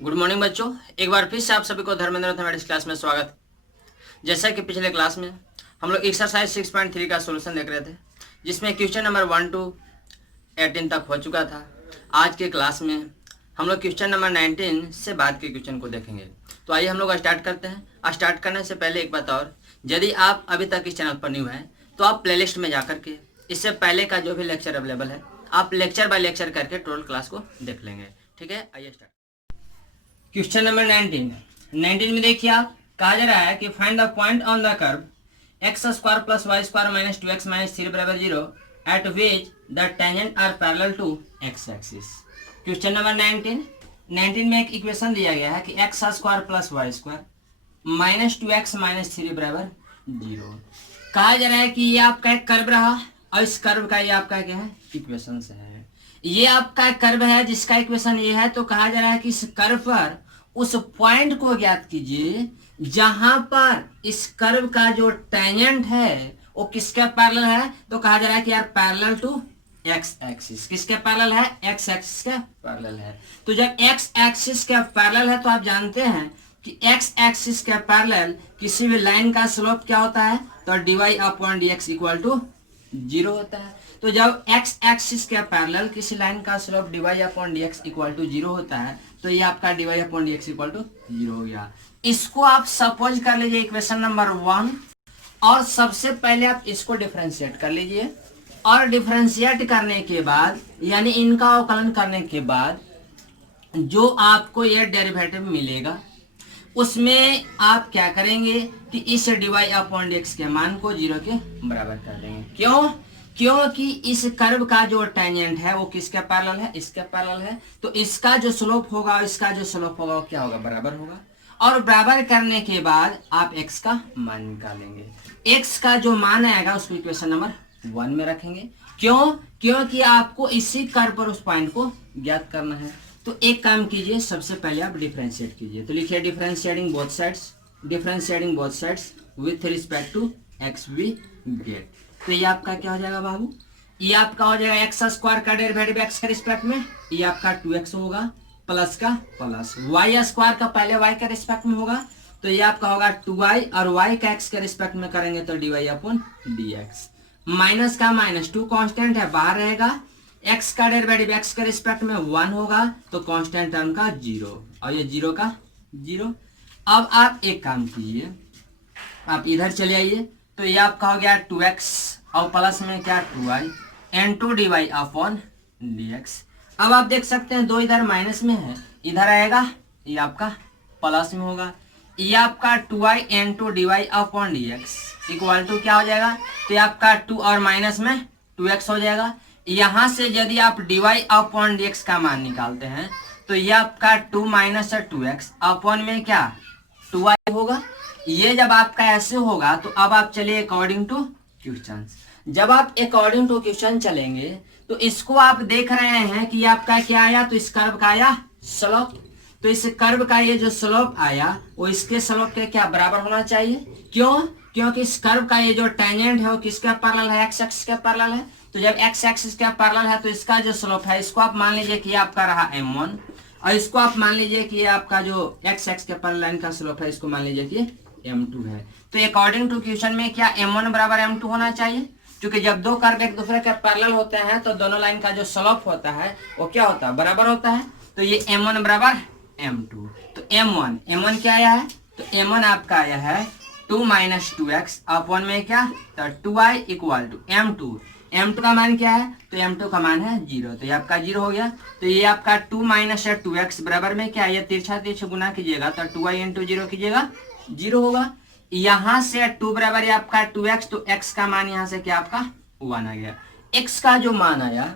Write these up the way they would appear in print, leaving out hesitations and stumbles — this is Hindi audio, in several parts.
गुड मॉर्निंग बच्चों, एक बार फिर से आप सभी को धर्मेंद्र मैथमेटिक्स क्लास में स्वागत। जैसा कि पिछले क्लास में हम लोग एक्सरसाइज 6.3 का सॉल्यूशन देख रहे थे, जिसमें क्वेश्चन नंबर 1 to 18 तक हो चुका था। आज के क्लास में हम लोग क्वेश्चन नंबर 19 से बाद के क्वेश्चन को देखेंगे। तो आइए हम लोग स्टार्ट करते हैं। स्टार्ट करने से पहले एक बात और, यदि आप अभी तक इस चैनल पर न्यू हैं तो आप प्लेलिस्ट में जाकर के इससे पहले का जो भी लेक्चर अवेलेबल है आप लेक्चर बाय लेक्चर करके टोटल क्लास को देख लेंगे। ठीक है, आइए स्टार्ट। क्वेश्चन नंबर 19 में देखिए, आप कहा जा रहा है कि find the point on the curve x square plus y square minus 2x minus 3 बराबर 0 at which the tangent are parallel to x axis. Question number 19 में एक इक्वेशन दिया गया है कि x square plus y square minus 2x minus 3 बराबर 0। कहा जा रहा है कि ये आपका एक कर्व रहा और इस कर्व का ये आपका क्या है, इक्वेशन है। ये आपका कर्व है जिसका इक्वेशन ये है। तो कहा जा रहा है कि इस कर्व पर उस पॉइंट को ज्ञात कीजिए जहां पर इस कर्व का जो टेंजेंट है वो किसके पैरेलल है। तो कहा जा रहा है कि यार पैरेलल टू एक्स एक्सिस। किसके पैरेलल है? एक्स एक्सिस के पैरेलल है। तो जब एक्स एक्सिस के पैरेलल है तो आप जानते हैं कि एक्स एक्सिस के पैरेलल किसी भी लाइन का स्लोप क्या होता है, तो dy upon dx equal to 0 होता है। तो जब x एक्सिस के पैरेलल किसी लाइन का slope dy upon dx equal to 0 होता है तो ये आपका dy upon dx equal to 0 हो गया। इसको आप सपोज कर लीजिए इक्वेशन नंबर 1 और सबसे पहले आप इसको डिफरेंशिएट कर लीजिए और डिफरेंशिएट करने के बाद यानी इनका अवकलन करने के बाद जो आपको ये डेरिवेटिव मिलेगा उसमें आप क्या करेंगे कि इस dy अपॉन dx के मान को 0 के बराबर कर देंगे। क्यों? क्योंकि इस कर्व का जो टेंजेंट है वो किसके पैरेलल है, इसके पैरेलल है। तो इसका जो स्लोप होगा और इसका जो स्लोप होगा वो क्या होगा, बराबर होगा। और बराबर करने के बाद आप x का मान निकालेंगे। x का जो मान आएगा उसको इक्वेशन नंबर 1 में रखेंगे। क्यों? क्योंकि आपको इसी कर्व पर उस पॉइंट को ज्ञात करना है। तो एक काम कीजिए, सबसे पहले आप डिफरेंशिएट कीजिए। तो लिखिए differentiating both sides with respect to x we get. तो ये आपका क्या हो जाएगा बाबू, ये आपका हो जाएगा एक्स स्क्वायर का डेरिवेटिव एक्स के रिस्पेक्ट में, ये आपका 2x होगा प्लस का प्लस वाई स्क्वायर का पहले y के रिस्पेक्ट में होगा तो ये आपका होगा 2y और y का x के रिस्पेक्ट में करेंगे तो dy अपॉन dx। माइनस का माइनस 2 कांस्टेंट है बाहर रहेगा, x का डेरिवेटिव x के रिस्पेक्ट में 1 होगा तो कांस्टेंट टर्म का 0 और ये 0 का 0। अब आप एक काम कीजिए, आप इधर चले आइए तो ये आपका हो गया 2x और प्लस में क्या 2y into dy upon dx। अब आप देख सकते हैं दो इधर माइनस में है, इधर आएगा ये आपका प्लस में होगा, ये आपका 2y into dy upon dx equal to क्या हो जाएगा, तो ये आपका 2 और माइनस में 2x हो जाएगा। यहां से यदि आप dy अपॉन dx का मान निकालते हैं तो ये आपका 2 माइनस 2x अपॉन में क्या 2y होगा। ये जब आपका ऐसे होगा तो अब आप चलिए अकॉर्डिंग टू क्वेश्चन। जब आप अकॉर्डिंग टू क्वेश्चन चलेंगे तो इसको आप देख रहे हैं कि आपका क्या आया, तो इस कर्व का आया स्लोप। तो इस कर्व का ये जो स्लोप आया वो इसके स्लोप के क्या बराबर होना चाहिए। क्यों? क्योंकि इस कर्व का ये जो टेंजेंट है वो किसके पैरेलल है, एक्स एक्सिस के पैरेलल है। तो जब एक्स एक्सिस के पैरेलल है तो इसका जो स्लोप है इसको आप मान लीजिए कि आपका रहा m1 और इसको आप मान लीजिए कि आपका जो एक्स एक्स के पैरेलल लाइन का स्लोप है इसको मान लीजिए कि m2 है। तो अकॉर्डिंग टू क्वेश्चन में क्या m1 बराबर m2 होना चाहिए, क्योंकि जब दो कर्व एक दूसरे के पैरेलल होते हैं तो दोनों लाइन का जो स्लोप होता है वो क्या होता है, बराबर होता है। तो ये m1 बराबर m2। तो m1 क्या आया है, तो m1 आपका आया है 2 माइनस 2x अपॉन में क्या, तो 2y इक्वल टू m2 का मान क्या है, तो m2 का मान है 0। तो ये आपका 0 हो गया। तो ये आपका 2 माइनस 2x बराबर में क्या, ये तिरछा गुना कीजिएगा तो 2y इंटू 0 कीजिएगा 0 होगा। यहां से 2 बराबर है आपका 2x, तो x का मान यहां से क्या आपका 1 आ गया। x का जो मान आया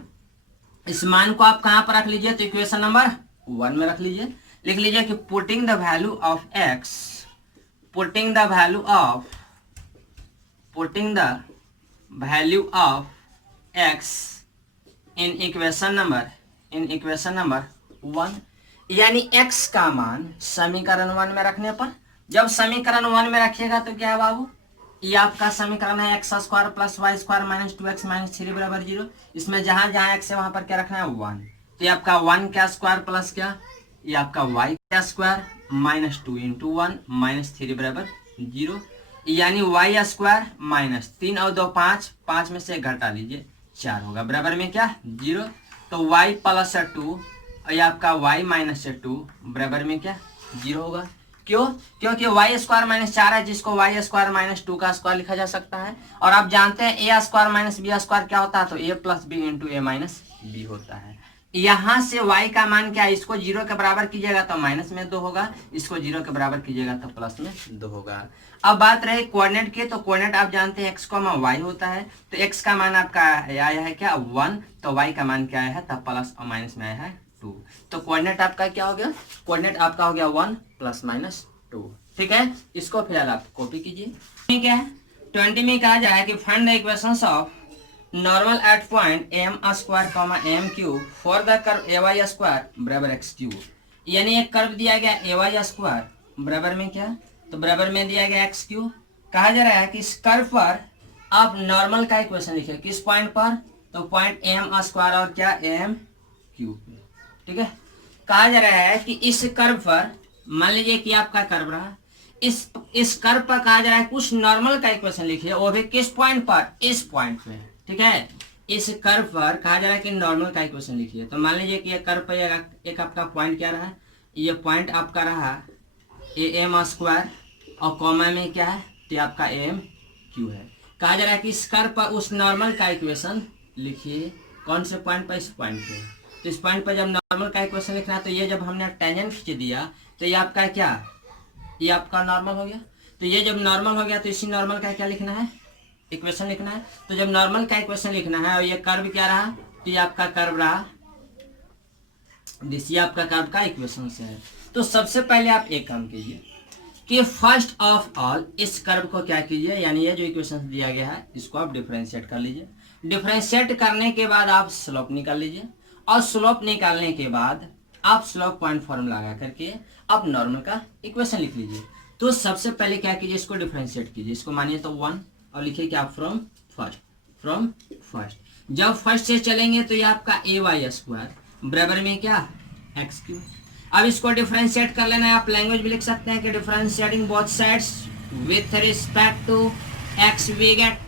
इस मान को आप कहां पर रख लीजिए, तो इक्वेशन नंबर 1 में रख लीजिए। लिख लीजिए कि putting the value of x in equation number 1, यानी x का मान समीकरण 1 में रखने पर, जब समीकरण 1 में रखिएगा तो क्या है बाबू, ये आपका समीकरण है x square plus y square minus 2x minus 3 बराबर 0। इसमें जहां जहां x है वहां पर क्या रखना है 1। तो ये आपका 1 का स्क्वायर प्लस क्या ये आपका वाई का स्क्वायर माइनस 2 इंटू 1 माइनस 3 बराबर 0, यानी वाई स्क्वायर माइनस 3 और 2 5, 5 में से घटा लीजिए 4 होगा, बराबर में क्या 0। तो y प्लस 2 और ये आपका y माइनस 2 बराबर में क्या 0 होगा। क्यों? क्योंकि वाई स्क्वायर माइनस 4 है, जिसको वाई स्क्वायर माइनस 2 का स्क्वायर लिखा जा सकता है। और आप जानते हैं ए स्क्वायर माइनस बी स्क्वायर क्या होता है, तो ए प्लस बी इंटू ए माइनस बी होता है। यहाँ से y का मान क्या है, इसको 0 के बराबर कीजिएगा तो माइनस में 2 होगा, इसको 0 के बराबर कीजिएगा तो प्लस में 2 होगा। अब बात रही कोऑर्डिनेट की, तो कोऑर्डिनेट आप जानते हैं x, y होता है, तो x का मान आपका आया है क्या 1, तो y का मान क्या आया है तब प्लस और माइनस में आया है 2। तो कोऑर्डिनेट आपका क्या हो गया, कोऑर्डिनेट आपका हो गया 1 प्लस माइनस 2। ठीक है, इसको फिलहाल आप कॉपी कीजिए। ठीक है, 20 में कहा जाए कि find the equations of normal at point m square comma m q for the curve a y square बराबर एक्स क्यू। यानी एक कर्व दिया गया ए वाई स्क्वायर बराबर में क्या, तो बराबर में दिया गया एक्स क्यू। कहा जा रहा है कि इस कर्व पर आप नॉर्मल का इक्वेशन लिखिए, किस पॉइंट पर, तो पॉइंट एम स्क्वायर और क्या एम क्यू। ठीक है, कहा जा रहा है कि इस कर्व पर मान लीजिए कि आपका कर्व रहा, इस कर्व पर कहा जा रहा है कुछ नॉर्मल का इक्वेशन लिखिए, वो भी किस पॉइंट पर, इस पॉइंट पे। ठीक है, इस कर्व पर कहा जा रहा है कि नॉर्मल का इक्वेशन लिखिए। तो मान लीजिए कि ये कर्व पर एक आपका पॉइंट क्या रहा, ये पॉइंट आपका रहा ए एम स्क्वायर और कॉमा में क्या है, तो आपका एम क्यू है। कहा जा रहा है कि इस कर्व पर उस नॉर्मल का इक्वेशन लिखिए, कौन से पॉइंट पर, इस पॉइंट पे। तो इस पॉइंट पर जब नॉर्मल का इक्वेशन लिखना है, तो ये जब हमने टेंजेंट खींच दिया तो ये आपका क्या, ये आपका नॉर्मल हो गया। तो ये जब नॉर्मल हो गया तो इसी नॉर्मल का क्या लिखना है, इक्वेशन लिखना है। तो जब नॉर्मल का इक्वेशन लिखना है और ये कर्व क्या रहा, तो ये आपका कर्व रहा, ये आपका कर्व का इक्वेशन से है। तो सबसे पहले आप एक काम कीजिए कि फर्स्ट ऑफ ऑल इस कर्व को क्या कीजिए, यानी ये जो इक्वेशन दिया गया है इसको आप डिफरेंशिएट कर लीजिए। डिफरेंशिएट करने के बाद आप स्लोप निकाल लीजिए, और स्लोप निकालने के बाद आप स्लोप पॉइंट फॉर्मूला लगा करके आप नॉर्मल का इक्वेशन लिख लीजिए। तो सबसे पहले क्या कीजिए, इसको डिफरेंशिएट कीजिए, इसको मानिए तो 1 और लिखिए कि आप फ्रॉम फर्स्ट। जब फर्स्ट से चलेंगे तो ये आपका ए वाई स्क्वायर बराबर में क्या एक्स क्यू। अब इसको डिफरेंशिएट कर लेना है, आप लैंग्वेज भी लिख सकते हैं कि differentiating both sides with respect to x we get.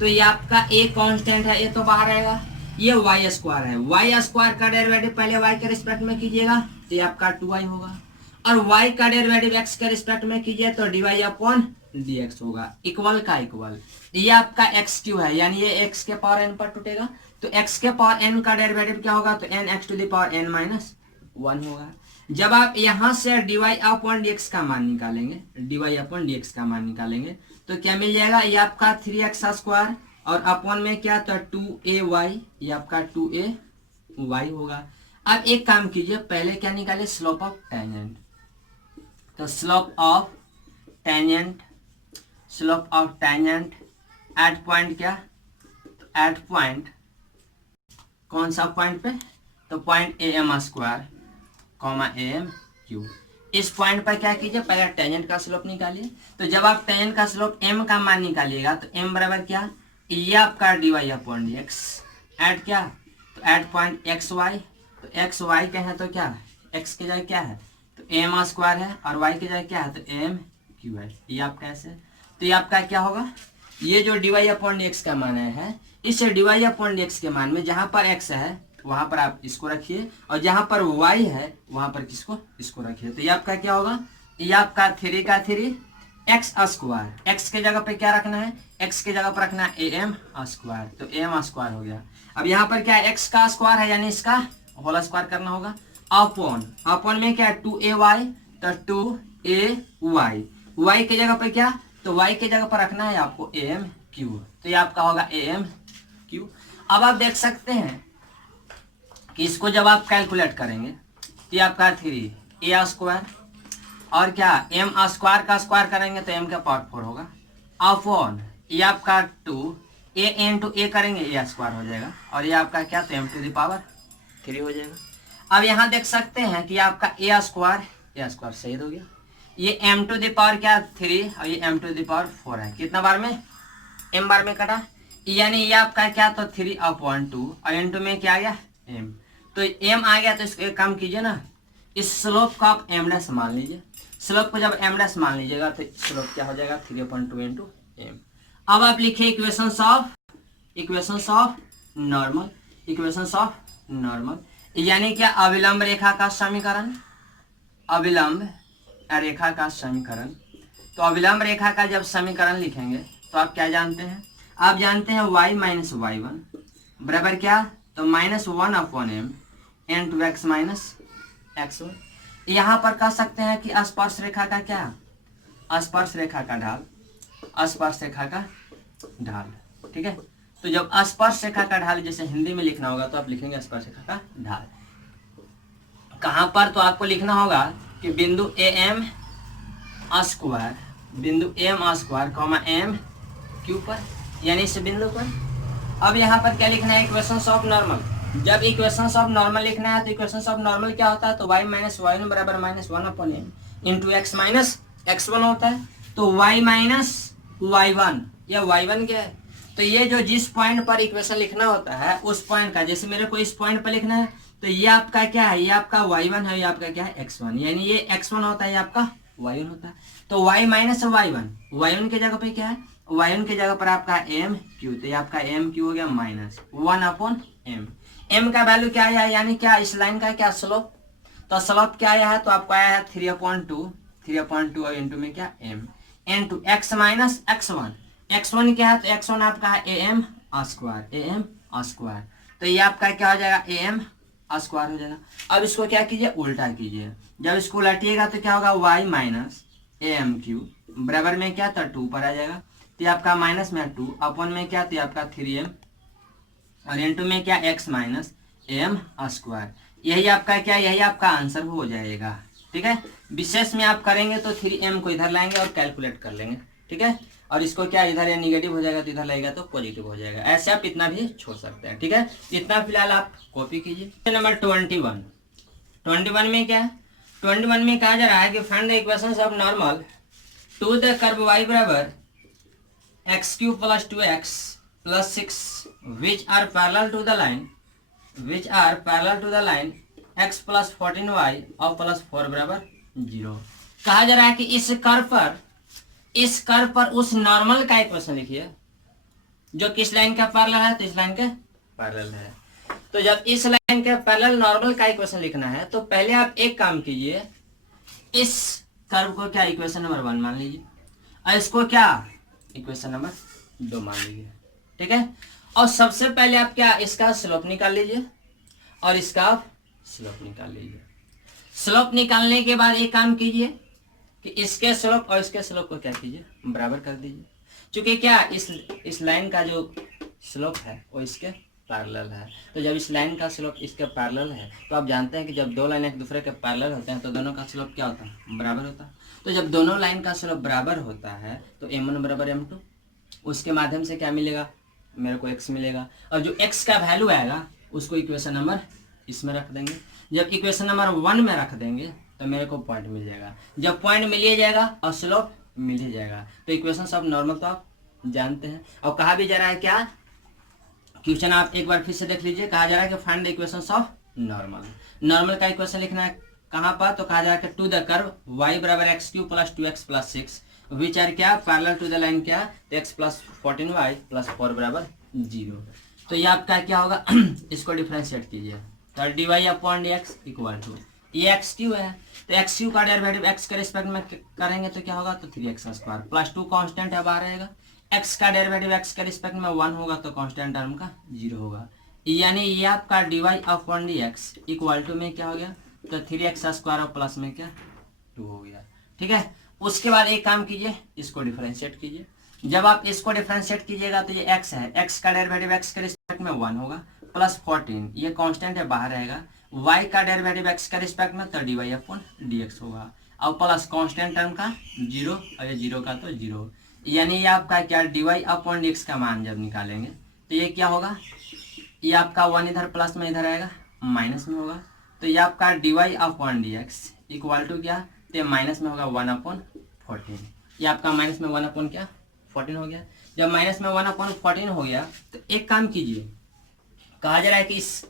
तो ये आपका ए कांस्टेंट है, ये तो बाहर आएगा, ये वाई स्क्वायर है, वाई स्क्वायर का डेरिवेटिव पहले वाई के रिस्पेक्ट में कीजिएगा तो ये आपका 2y होगा, और y का डेरिवेटिव x के रिस्पेक्ट में कीजिए तो dy अपॉन dx होगा, इक्वल का इक्वल। ये आपका एक्स क्यू है, यानी ये x के पावर n पर टूटेगा, तो x के पावर n का डेरिवेटिव क्या होगा, तो n x to the power n minus 1 होगा। जब आप यहाँ से dy अपॉन dx का मान निकालेंगे, dy अपॉन dx का मान निकालेंगे तो क्या मिल जाएगा, ये आपका 3x स्क्वायर और अपॉन में क्या, तो 2ay, ये आपका 2ay होगा। अब एक काम कीजिए, पहले क्या निकाले, स्लोप ऑफ टेंजेंट। तो slope of tangent at point क्या, तो एट पॉइंट कौन सा पॉइंट पे, तो point a m square comma a m q. इस पॉइंट पर क्या कीजिए, पहले टेंजेंट का स्लोप निकालिए। तो जब आप टेंजेंट का स्लोप m का मान निकालिएगा तो m बराबर क्या, ये आपका dy अपॉन dx एट क्या, तो एट पॉइंट एक्स वाई। तो एक्स वाई क्या है, तो क्या x की जगह क्या है, तो m स्क्वायर है, और y की जगह क्या है, तो m क्यू है। ये आपका ऐसे, तो ये आपका क्या होगा, ये जो dy अपॉन dx का मान है, इस dy अपॉन dx के मान में जहां पर x है वहां पर आप इसको रखिए, और जहां पर y है वहां पर किसको, इसको रखिए। तो ये आपका क्या होगा, ये आपका 3 का 3 एक्स स्क्वायर, एक्स के जगह पे क्या रखना है, एक्स के जगह पर रखना है ए एम स्क्वायर, तो ए एम स्क्वायर हो गया। अब यहाँ पर क्या है, एक्स का स्क्वायर है, यानी इसका होल स्क्वायर करना होगा, अपॉन में क्या है 2ay, तो 2ay, y के जगह पे क्या, तो y के जगह पर रखना है आपको ए एम क्यू, तो ये आपका होगा ए एम क्यू। अब आप देख सकते हैं कि इसको जब आप कैलकुलेट करेंगे तो ये आपका 3a स्क्वायर और क्या m स्क्वायर का स्क्वायर करेंगे तो m का पावर 4 होगा, अपॉन ये आपका 2a इंटू a करेंगे a स्क्वायर हो जाएगा, और ये आपका क्या, तो m टू द पावर 3 हो जाएगा। अब यहाँ देख सकते हैं कि आपका a स्क्वायर सही हो गया, ये m टू द पावर क्या 3 और ये m टू द पावर 4 है, कितना बार में, m बार में कटा, यानी ये आपका क्या, तो 3 अपॉन 2 और इंटू में क्या आ गया m, तो m आ गया। तो इसको एक काम कीजिए ना, इस स्लोप का आप एम डैश मान लीजिए। स्लोप को जब एम डैश मान लीजिएगा तो स्लोप क्या हो जाएगा 3/2 इंटू एम। अब आप लिखिए इक्वेशंस ऑफ नॉर्मल यानी क्या अविलंब रेखा का समीकरण। अविलंब रेखा का समीकरण। तो अविलंब रेखा का जब समीकरण लिखेंगे तो आप क्या जानते हैं, आप जानते हैं y माइनस वाई वन बराबर क्या, तो -1/m into x minus x1। यहाँ पर कह सकते हैं कि स्पर्श रेखा का क्या, स्पर्श रेखा का ढाल, स्पर्श रेखा का ढाल। ठीक है, तो जब स्पर्श रेखा का ढाल जैसे हिंदी में लिखना होगा तो आप लिखेंगे स्पर्श रेखा का ढाल। कहाँ पर, तो आपको लिखना होगा कि बिंदु AM स्क्वायर, बिंदु M square comma M Q पर, यानी इस बिंदु पर। अब यहाँ पर क्या लिखना है, इक्वेशंस ऑफ नॉर्मल। जब इक्वेशंस ऑफ नॉर्मल लिखना है तो इक्वेशंस ऑफ नॉर्मल क्या होता है, तो y माइनस वाई वन बराबर -1/m into x minus x1 होता है। तो y माइनस वाई वन, या y1 क्या है, तो ये जो जिस पॉइंट पर इक्वेशन लिखना होता है उस पॉइंट का, जैसे मेरे को इस पॉइंट पर लिखना है तो ये आपका क्या है, ये आपका y1 है, ये आपका क्या है x1, यानी ये x1 होता है, ये आपका y1 होता है। तो y माइनस वाई वन के जगह पे क्या है, y1 के जगह पर आपका m क्यू, तो ये आपका m क्यू हो गया -1/m। m का वैल्यू क्या आया है, यानी क्या इस लाइन का क्या स्लोप, तो स्लोप क्या आया है, तो आपको आया है 3/2 और इंटू में क्या m into x minus x1। x1 क्या है, तो x1 आपका है am स्क्वायर, तो ये आपका क्या हो जाएगा am स्क्वायर हो जाएगा। अब इसको क्या कीजिए, उल्टा कीजिए। जब इसको उलटिएगा तो क्या होगा, y माइनस am क्यू बराबर में क्या, तो 2 पर आ जाएगा, तो आपका माइनस में 2 अपन में क्या, तो आपका 3m और इंटू में क्या x माइनस am स्क्वायर। यही आपका क्या, यही आपका आंसर हो जाएगा। ठीक है, विशेष में आप करेंगे तो 3m को इधर लाएंगे और कैलकुलेट कर लेंगे। ठीक है, और इसको क्या इधर या निगेटिव हो जाएगा तो इधर लगेगा तो पॉजिटिव हो जाएगा। ऐसे आप इतना भी छोड़ सकते हैं। ठीक है, इतना फिलहाल आप कॉपी कीजिए। नंबर 21 में क्या है, 21 में कहा जा रहा है कि find the equations of normal to the curve y बराबर x³ + 2x + 6 which are parallel to the line x + 14y और +4 बराबर 0। कहा जा रहा है कि इस कर्व पर उस नॉर्मल का इक्वेशन लिखिए जो किस लाइन का पैरेलल है, तो इस लाइन के पैरेलल है। तो जब इस लाइन के पैरेलल नॉर्मल का इक्वेशन लिखना है तो पहले आप एक काम कीजिए, इस कर्व को क्या इक्वेशन नंबर 1 मान लीजिए और इसको क्या इक्वेशन नंबर 2 मान लीजिए। ठीक है, और सबसे पहले आप क्या इसका स्लोप निकाल लीजिए और इसका स्लोप निकाल लीजिए। स्लोप निकालने के बाद एक काम कीजिए कि इसके स्लोप और इसके स्लोप को क्या कीजिए, बराबर कर दीजिए। क्योंकि क्या इस लाइन का जो स्लोप है वो इसके पैरेलल है, तो जब इस लाइन का स्लोप इसके पैरेलल है तो आप जानते हैं कि जब दो लाइन एक दूसरे के पैरेलल होते हैं तो दोनों का स्लोप क्या होता है, बराबर होता है। तो जब दोनों लाइन का स्लोप बराबर होता है तो m1 बराबर m2, उसके माध्यम से क्या मिलेगा, मेरे को x मिलेगा, और जो x का वैल्यू आएगा उसको इक्वेशन नंबर इसमें रख देंगे। जब इक्वेशन नंबर 1 में रख देंगे तो मेरे को पॉइंट मिल जाएगा। जब पॉइंट मिल ही जाएगा और स्लोप मिल ही जाएगा तो इक्वेशन ऑफ नॉर्मल तो आप जानते हैं। और कहा भी जा रहा है क्या, क्वेश्चन आप एक बार फिर से देख लीजिए। कहा जा रहा है कि find the equations of normal का इक्वेशन लिखना है कहाँ पर, तो कहा जा रहा है कि टू द कर्व y बराबर x³ + 2x + 6 विच आर क्या पैरेलल टू द लाइन क्या, तो x + 14y + 4 बराबर 0। तो ये आपका क्या होगा इसको डिफरेंशिएट कीजिए, तो dy/dx इक्वल टू ये x³ है तो x³ का डेरिवेटिव x के रिस्पेक्ट में करेंगे तो क्या होगा, तो 3x² + 2 कांस्टेंट है बाहर रहेगा, x का डेरिवेटिव x के रिस्पेक्ट में 1 होगा तो कांस्टेंट टर्म का 0 होगा, यानी ये आपका dy/dx इक्वल टू में क्या हो गया, तो 3x² और प्लस में क्या 2 हो गया। ठीक है, उसके बाद एक काम कीजिए, इसको डिफरेंशिएट कीजिए। जब आप इसको डिफरेंशिएट कीजिएगा तो ये x है, x का डेरिवेटिव x के रिस्पेक्ट में 1 होगा प्लस 14 ये कांस्टेंट है बाहर रहेगा, y का डेरिवेटिव x के रिस्पेक्ट में तो dy/dx होगा और प्लस कांस्टेंट टर्म का 0 और ये 0 का तो 0, यानी ये आपका क्या dy/dx का मान जब निकालेंगे तो ये क्या होगा, ये आपका 1 इधर प्लस में इधर आएगा माइनस में होगा, तो ये आपका dy/dx इक्वल टू क्या, तो माइनस में होगा 1/14, ये आपका माइनस में 1/14 हो गया। जब माइनस में 1/14 हो गया तो एक काम कीजिए, कहा जा रहा है कि इस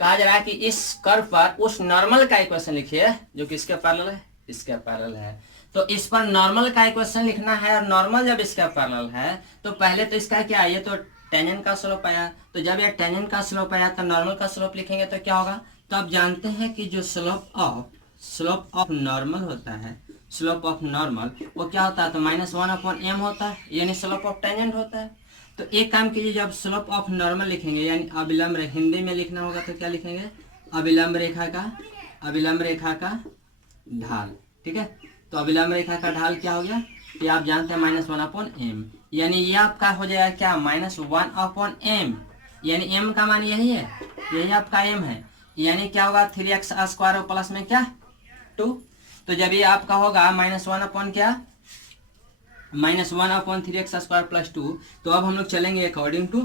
कहा जा रहा है कि इस कर्व पर उस नॉर्मल का इक्वेशन लिखिए जो कि इसके पैरेलल है, इसके पैरेलल है। तो इस पर नॉर्मल का इक्वेशन लिखना है, और नॉर्मल जब इसका पैरेलल है तो पहले तो इसका क्या है, ये तो टेंजेंट का स्लोप आया, तो जब ये टेंजेंट का स्लोप आया तो नॉर्मल का स्लोप लिखेंगे तो क्या होगा। तो आप जानते हैं कि जो स्लोप ऑफ नॉर्मल होता है, स्लोप ऑफ नॉर्मल वो क्या होता है, तो -1/m होता है, यानी स्लोप ऑफ टेंजेंट होता है। तो एक काम कीजिए, जब स्लोप ऑफ नॉर्मल लिखेंगे यानी अभिलंब रेखा, हिंदी में लिखना होगा तो क्या लिखेंगे, अभिलंब रेखा का ढाल। ठीक है, तो अभिलंब रेखा का ढाल क्या हो गया, ये आप जानते हैं -1/m, यानी ये आपका हो जाएगा क्या, -1/m, यानी m का मान यही है, यही आपका m है, यानी क्या होगा 3x² और प्लस में क्या 2। तो जब ये आपका होगा -1 क्या, -1/3x² + 2, तो अब हम लोग चलेंगे अकॉर्डिंग टू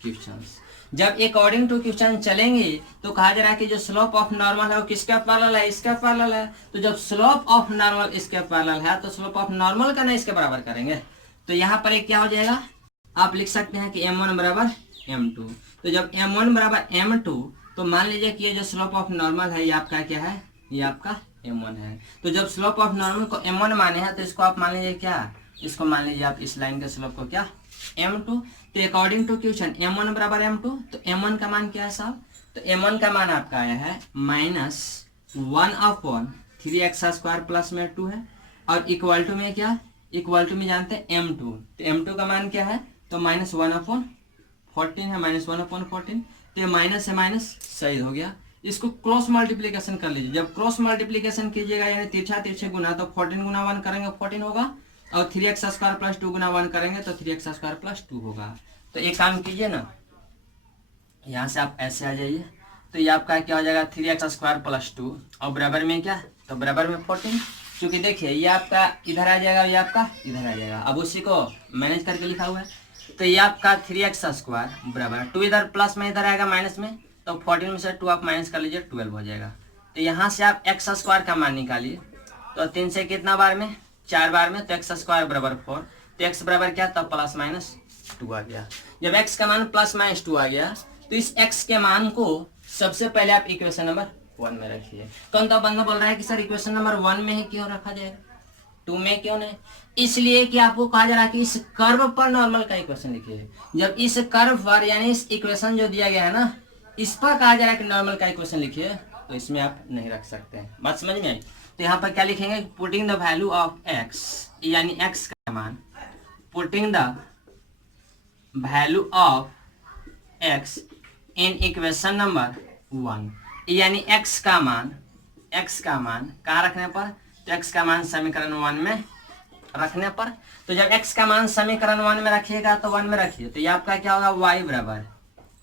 क्वेश्चंस। जब अकॉर्डिंग टू क्वेश्चन चलेंगे तो कहा जा रहा है कि जो स्लोप ऑफ नॉर्मल है वो किसके पैरेलल है, इसके पैरेलल है। तो जब स्लोप ऑफ नॉर्मल इसके पैरेलल है तो स्लोप ऑफ नॉर्मल का ना इसके बराबर करेंगे, तो यहाँ पर एक क्या हो जाएगा, आप लिख सकते हैं कि m1 = m2। तो जब m1 = m2 तो मान लीजिए कि ये जो स्लोप ऑफ नॉर्मल है ये आपका क्या है, ये आपका m1 है। तो जब स्लोप ऑफ नॉर्मल को m1 माने हैं तो इसको आप मान लीजिए क्या, इसको मान लीजिए आप इस लाइन के स्लोप को क्या m2। तो according to question m1 = m2, तो m1 का मान क्या है साहब, तो m1 का मान आपका आया है -1/3x² प्लस में 2 है, और इक्वल टू में क्या, इक्वल टू में जानते हैं m2, तो m2 का मान क्या है, तो -1/14 है, -1/14। तो ये माइनस से माइनस सही हो गया। इसको क्रॉस मल्टीप्लीकेशन कर लीजिए, जब क्रॉस मल्टीप्लीकेशन कीजिएगा यानी तिरछा तिरछे गुना, तो 14 गुना 1 करेंगे 14 होगा, और 3x² + 2 गुना 1 करेंगे तो 3x² + 2 होगा। तो एक काम कीजिए ना, यहाँ से आप ऐसे आ जाइए, तो ये आपका क्या हो जाएगा 3x² + 2, और बराबर में क्या, तो बराबर में 14। क्योंकि देखिए ये आपका इधर आ जाएगा, ये आपका इधर आ जाएगा, अब उसी को मैनेज करके लिखा हुआ है। तो ये आपका 3x² बराबर 2 इधर प्लस में इधर आएगा माइनस में, तो 14 में से 2 आप माइनस कर लीजिए 12 हो जाएगा। तो यहाँ से आप x² का मान निकालिए, तो 3 से कितना बार में, 4 बार में, तो x² = 4, तो x बराबर क्या, तब +-2 आ गया। जब x का मान +-2 आ गया तो इस x के मान को सबसे पहले आप इक्वेशन नंबर 1 में रखिए। कौन तो बंदा बोल रहा है कि सर इक्वेशन नंबर 1 में ही क्यों रखा जाएगा, 2 में क्यों नहीं, इसलिए कि आपको कहा जा रहा है कि इस कर्व पर नॉर्मल का इक्वेशन लिखिए। जब इस कर्व पर यानी इस इक्वेशन जो दिया गया है ना, इस पर कहा जा रहा है कि नॉर्मल का इक्वेशन लिखिए, तो इसमें आप नहीं रख सकते हैं। बात समझ में आई। तो यहाँ पर क्या लिखेंगे, putting the value of x, यानी x का मान, putting the value of x in equation number 1, यानी x का मान कहाँ रखने पर, तो x का मान समीकरण 1 में रखने पर। तो जब x का मान समीकरण 1 में रखिएगा तो 1 में रखिए, तो ये आपका क्या होगा, y =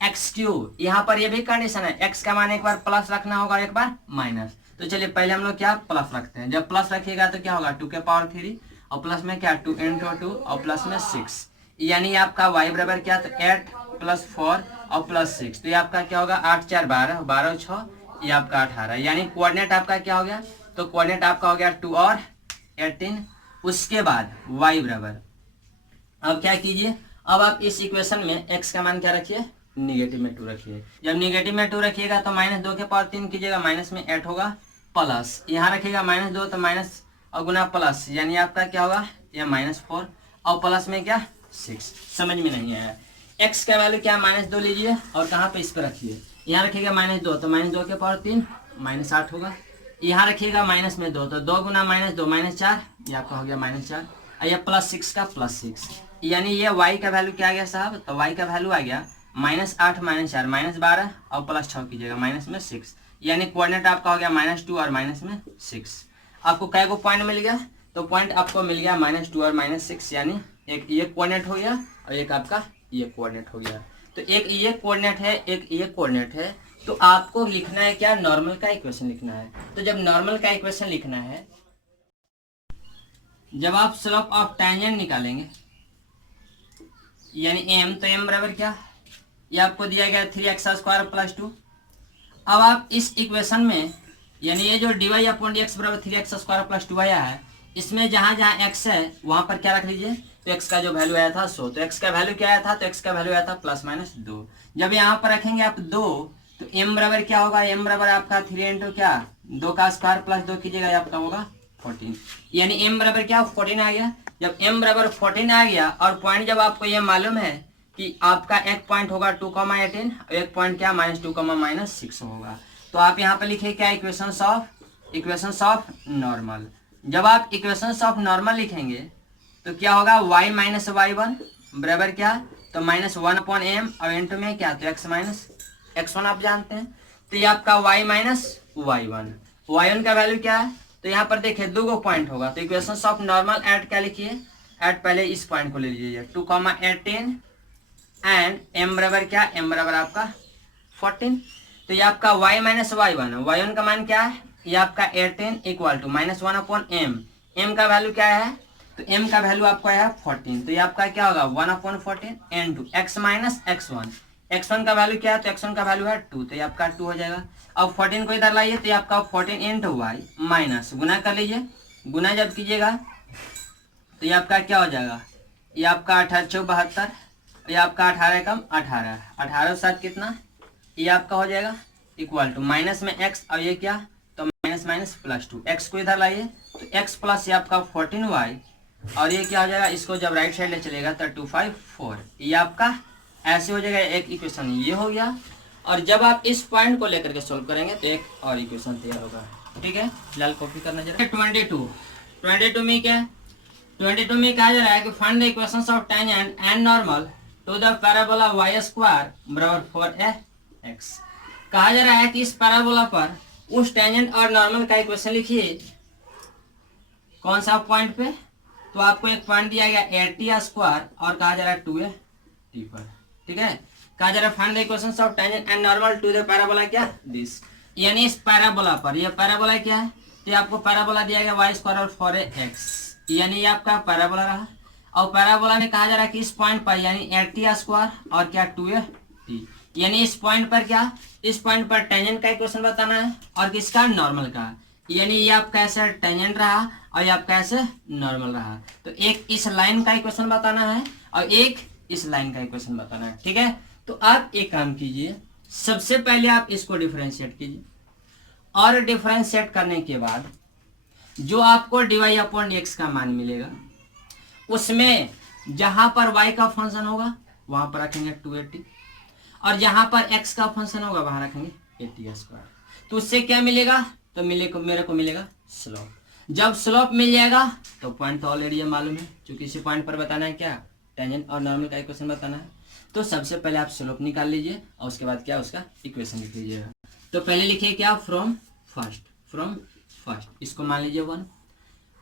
x3। यहाँ पर ये भी कंडीशन है, x का मान एक बार प्लस रखना होगा, एक बार माइनस। तो चलिए पहले हम लोग क्या प्लस रखते हैं, जब प्लस रखिएगा तो क्या होगा 2⁻³ और प्लस में क्या 2 × 2 और प्लस में 6, यानी आपका y बराबर क्या, तो 8 + 4 और +6, तो ये आपका क्या होगा 8 × 4 12, 12 × 6 ये आपका 18, यानी कोऑर्डिनेट आपका क्या हो गया, तो कोऑर्डिनेट आपका हो गया 2 और 18। उसके बाद y बराबर, अब क्या कीजिए, अब आप इस इक्वेशन में x का मान क्या रखिए, निगेटिव में 2 रखिए। जब निगेटिव में 2 रखिएगा तो -2⁻³ कीजिएगा, माइनस में 8 होगा, प्लस यहाँ रखिएगा -2 तो माइनस और गुना प्लस, यानी आपका क्या होगा ये -4 और प्लस में क्या 6। समझ में नहीं आया, x का वैल्यू क्या -2 लीजिए और कहाँ पे इस पर रखिए, यहाँ रखिएगा -2 तो -2⁻³ -8 होगा, यहाँ रखिएगा माइनस में 2 तो 2 गुना -2 -4, ये आपका हो गया -4, और ये +6 का +6, यानी ये y का वैल्यू क्या आ गया साहब, तो y का वैल्यू आ गया -8 -4 -12 और +6 कीजिएगा माइनस में 6, यानी कोऑर्डिनेट आपका हो गया -2 और -6। आपको कै को पॉइंट मिल गया, तो पॉइंट आपको मिल गया -2 और -6, यानी एक ये कोऑर्डिनेट हो गया और एक आपका ये कोऑर्डिनेट हो गया। तो एक ये कोऑर्डिनेट है, एक ये कोऑर्डिनेट है, तो आपको लिखना है क्या, नॉर्मल का इक्वेशन लिखना है। तो जब नॉर्मल का इक्वेशन लिखना है, जब आप स्लोप ऑफ टेंजेंट निकालेंगे यानी m, तो m बराबर क्या, ये आपको दिया गया 3x² + 2। अब आप इस इक्वेशन में यानी ये जो dy/dx = 3x² + 2 आया है, इसमें जहां जहां x है वहां पर क्या रख लीजिए, तो x का जो वैल्यू आया था 100, तो x का वैल्यू क्या आया था, तो x का वैल्यू आया था +-2। जब यहाँ पर रखेंगे आप 2, तो m बराबर क्या होगा, m बराबर आपका 3 इंटू क्या 2 का स्क्वायर प्लस 2 कीजिएगा, ये आपका होगा 14, यानी m बराबर क्या 14 आ गया। जब m बराबर 14 आ गया और पॉइंट जब आपको ये मालूम है कि आपका एक पॉइंट होगा 2,18 और एक पॉइंट क्या -2,-6 होगा, तो आप यहाँ पे लिखिए क्या इक्वेशंस ऑफ नॉर्मल। जब आप इक्वेशंस ऑफ नॉर्मल लिखेंगे तो क्या होगा y माइनस y1 बराबर क्या, तो -1/m और इंटू में क्या, तो x-x1 आप जानते हैं, तो ये आपका y माइनस y1 का वैल्यू क्या है, तो यहाँ पर देखिए 2 पॉइंट होगा, तो इक्वेशंस ऑफ नॉर्मल ऐड क्या लिखिए, ऐड पहले इस पॉइंट को ले लीजिए 2,18 एंड m बराबर क्या, m बराबर आपका 14, तो ये आपका y माइनस y1 का मान क्या है, ये आपका 18 इक्वल टू -1/m, m का वैल्यू क्या है, तो m का वैल्यू आपका है 14, तो ये आपका क्या होगा 1/14 इंटू x माइनस x1 का वैल्यू क्या है, तो x1 का वैल्यू है 2, तो ये आपका 2 हो जाएगा। अब 14 को इधर लाइए, तो ये आपका 14 इंटू वाई माइनस गुना कर लीजिए, गुना जब कीजिएगा तो ये आपका क्या हो जाएगा, ये आपका 18×4 = 72, ये आपका 18 कम 18 साथ कितना, ये आपका हो जाएगा इक्वल टू माइनस में x और ये क्या, तो माइनस +2, x को इधर लाइए तो x प्लस ये आपका 14y और ये क्या हो जाएगा, इसको जब राइट साइड ले चलेगा तो 254, ये आपका ऐसे हो जाएगा, एक इक्वेशन ये हो गया। और जब आप इस पॉइंट को लेकर के सोल्व करेंगे तो एक और इक्वेशन तैयार होगा, ठीक है, फिलहाल कॉपी करना जरा। 22 में क्या है, 22 में कहा जा रहा है कि find the equations of tangent and normal to the parabola y² बराबर 4x। कहा जा रहा है कि इस पैराबोला पर उस टेंजेंट और नॉर्मल का इक्वेशन लिखिए, कौन सा पॉइंट पे, तो आपको एक पॉइंट दिया गया 80² और कहा जा रहा है 2a पर, ठीक है। कहा जा रहा है find the equations of tangent and normal to the parabola क्या दिस, यानी इस पैराबोला पर, ये पैराबोला क्या है, तो आपको पैराबोला दिया गया y² और 4x, यानी ये आपका पैराबोला रहा। और पैराबोला में कहा जा रहा है कि इस पॉइंट पर यानी 80² और क्या 2a, यानी इस पॉइंट पर क्या, इस पॉइंट पर टेंजेंट का इक्वेशन बताना है और किसका, नॉर्मल का, यानी ये आपका ऐसे टेंजेंट रहा और ये आपका ऐसे नॉर्मल रहा, तो एक इस लाइन का इक्वेशन बताना है और एक इस लाइन का इक्वेशन बताना है, ठीक है। तो आप एक काम कीजिए, सबसे पहले आप इसको डिफरेंशिएट कीजिए और डिफरेंशिएट करने के बाद जो आपको dy/dx का मान मिलेगा उसमें जहां पर y का फंक्शन होगा वहां पर रखेंगे 280 और जहां पर x का फंक्शन होगा वहां रखेंगे 80², तो उससे क्या मिलेगा, तो मेरे को मिलेगा स्लोप। जब स्लोप मिल जाएगा तो पॉइंट तो ऑलरेडी मालूम है, क्योंकि इसी पॉइंट पर बताना है क्या, टेंजेंट और नॉर्मल का इक्वेशन बताना है, तो सबसे पहले आप स्लोप निकाल लीजिए और उसके बाद क्या उसका इक्वेशन लिख लीजिएगा। तो पहले लिखिए क्या, फ्रॉम फर्स्ट, इसको मान लीजिए 1।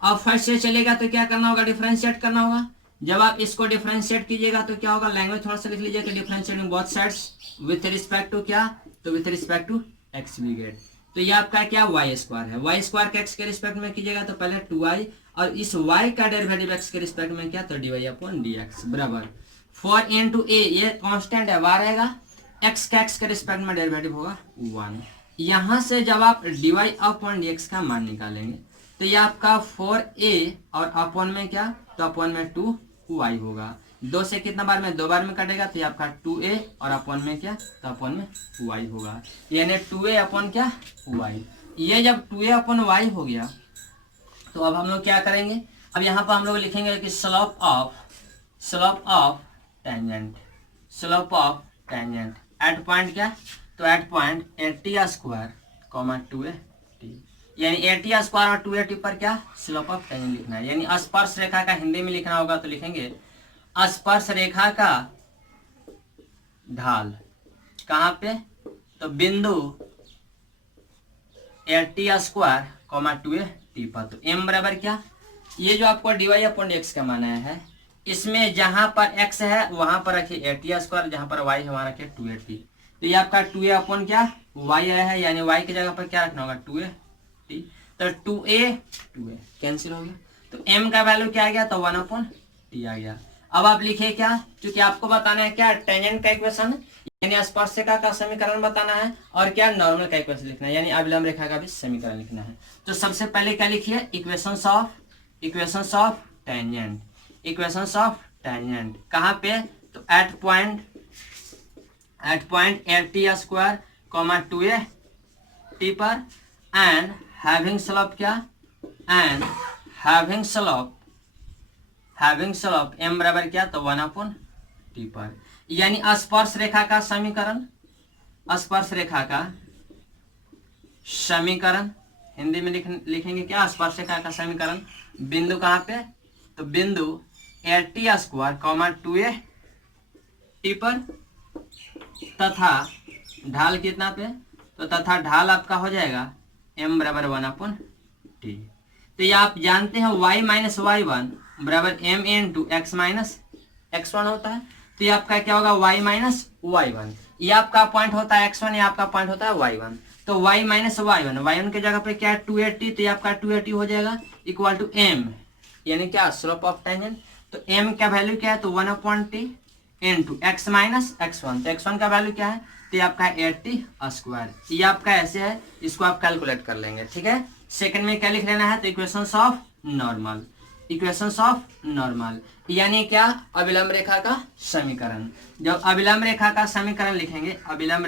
अब फर्स्ट से चलेगा तो क्या करना होगा, डिफरेंशिएट करना होगा। जब आप इसको डिफरेंशिएट कीजिएगा तो क्या होगा, लैंग्वेज थोड़ा सा लिख लीजिए कि differentiating both sides with respect to क्या, तो with respect to x we get, तो ये आपका क्या y² है, y² का x के रिस्पेक्ट में कीजिएगा तो पहले 2y और इस y का डेरिवेटिव x के रिस्पेक्ट में क्या, तो dy/dx बराबर 4 इंटू a, ये कांस्टेंट है बार रहेगा, x का x के रिस्पेक्ट में डेरिवेटिव होगा 1। यहाँ से जब आप dy/dx का मान निकालेंगे तो ये आपका 4a और अपॉन में क्या, तो अपॉन में 2y होगा, 2 से कितना बार में, 2 बार में कटेगा तो ये आपका 2a और अपॉन में क्या, तो अपॉन में y होगा, यानी 2a अपॉन क्या y। ये जब 2a अपॉन y हो गया तो अब हम लोग क्या करेंगे, अब यहाँ पर हम लोग लिखेंगे कि slope of tangent at point क्या, तो एट पॉइंट 80² 2a, यानी 80² और 280 पर क्या, स्लोप ऑफ टेंजेंट लिखना है, यानी स्पर्श रेखा का हिंदी में लिखना होगा तो लिखेंगे स्पर्श रेखा का ढाल कहाँ पे, तो बिंदु 80² 2a पर, तो m बराबर क्या, ये जो आपको dy/dx का माना है, इसमें जहां पर x है वहां पर रखिए 80², जहां पर y है वहां रखिए 280, तो ये आपका 2a अपॉन क्या y आया है, यानी y की जगह पर क्या रखना होगा 2a, तो 2a कैंसिल हो गया, तो m का वैल्यू क्या आ गया, तो 1/t आ गया। अब आप लिखिए क्या, क्योंकि आपको बताना है क्या, टेंजेंट का इक्वेशन यानी स्पर्शिका का समीकरण बताना है और क्या नॉर्मल का इक्वेशन लिखना है, यानी अभिलंब रेखा का भी समीकरण लिखना है। तो सबसे पहले क्या लिखिए, इक्वेशंस ऑफ टेंजेंट कहाँ पे, तो एट पॉइंट 80² 2a t पर एंड हैविंग स्लोप क्या, एंड हैविंग स्लोप m बराबर क्या, तो 1/t पर। यानी स्पर्श रेखा का समीकरण, स्पर्श रेखा का समीकरण हिंदी में लिखेंगे क्या, स्पर्श रेखा का समीकरण। बिंदु कहाँ पे, तो बिंदु a² 2a t पर तथा ढाल कितना पे, तो तथा ढाल आपका हो जाएगा m बराबर 1/t। तो ये आप जानते हैं y माइनस y1 बराबर m into x minus x1 होता है। तो ये आपका क्या होगा, y माइनस y1, ये आपका पॉइंट होता है x1, ये आपका पॉइंट होता है y1। तो y माइनस y1 के जगह पे क्या है 280, तो ये आपका 280 हो जाएगा इक्वल टू m, यानी क्या, स्लोप ऑफ टेंजेंट। तो m का वैल्यू क्या है, तो 1/t into x minus x1, तो x1 का वैल्यू क्या है, तो ये आपका 80²। ये आपका ऐसे है, इसको आप कैलकुलेट कर लेंगे, ठीक है। सेकंड में क्या लिख लेना है, तो equations of normal, equations of normal यानी क्या, अभिलंब रेखा का समीकरण। जब अभिलंब रेखा का समीकरण लिखेंगे, अभिलंब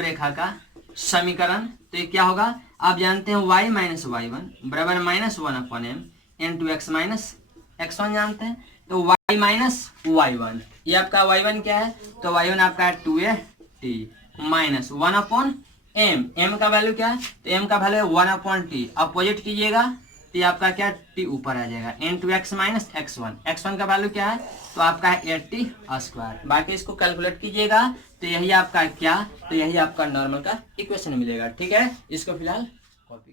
रेखा का समीकरण, तो ये क्या होगा, आप जानते हैं y माइनस y1 बराबर -1/m into x minus x1 जानते हैं। तो y माइनस y1, ये आपका y1 क्या है, तो y1 आपका है 2a t minus 1/m, m का वैल्यू क्या है, तो m का वैल्यू 1/t, अपोजिट कीजिएगा तो ये आपका क्या, t ऊपर आ जाएगा इंटू x माइनस x1 का वैल्यू क्या है, तो आपका है 80²। बाकी इसको कैलकुलेट कीजिएगा तो यही आपका क्या, तो यही आपका नॉर्मल का इक्वेशन मिलेगा, ठीक है। इसको फिलहाल कॉपी